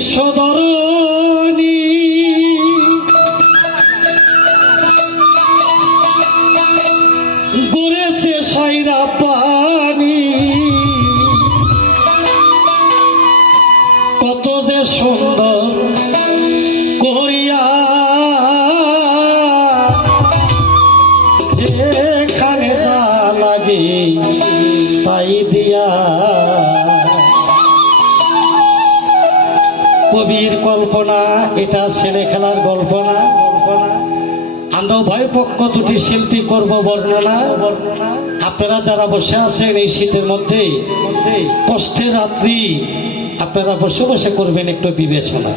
বিশ্বদরণী গড়েছে সয়রা পানি। কত যে সুন্দর করিয়া যেখানে লাগে তাই দিয়া কবির কল্পনা, এটা ছেলে খেলার গল্প না আমরা উভয় পক্ষ দুটি শিল্পী করব বর্ণনা। আপনারা যারা বসে আছেন এই শীতের মধ্যে, কষ্টের রাত্রি, আপনারা বসে বসে করবেন একটু বিবেচনা।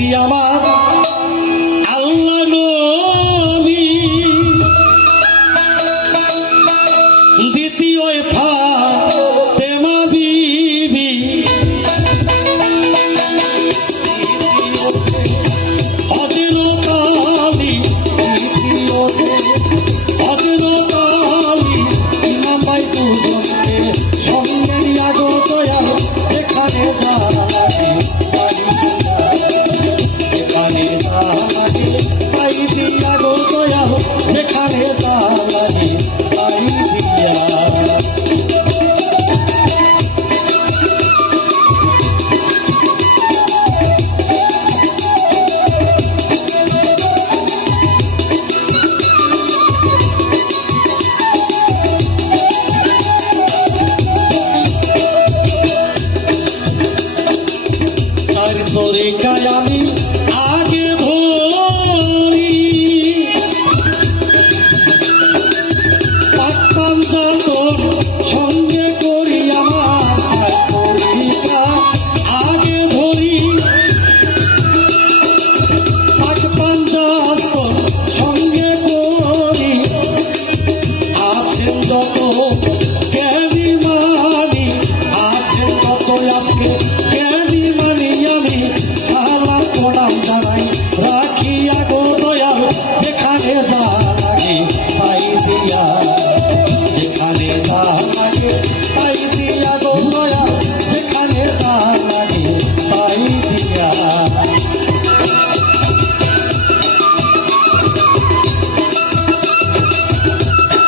নবী আমার বিকাল আমি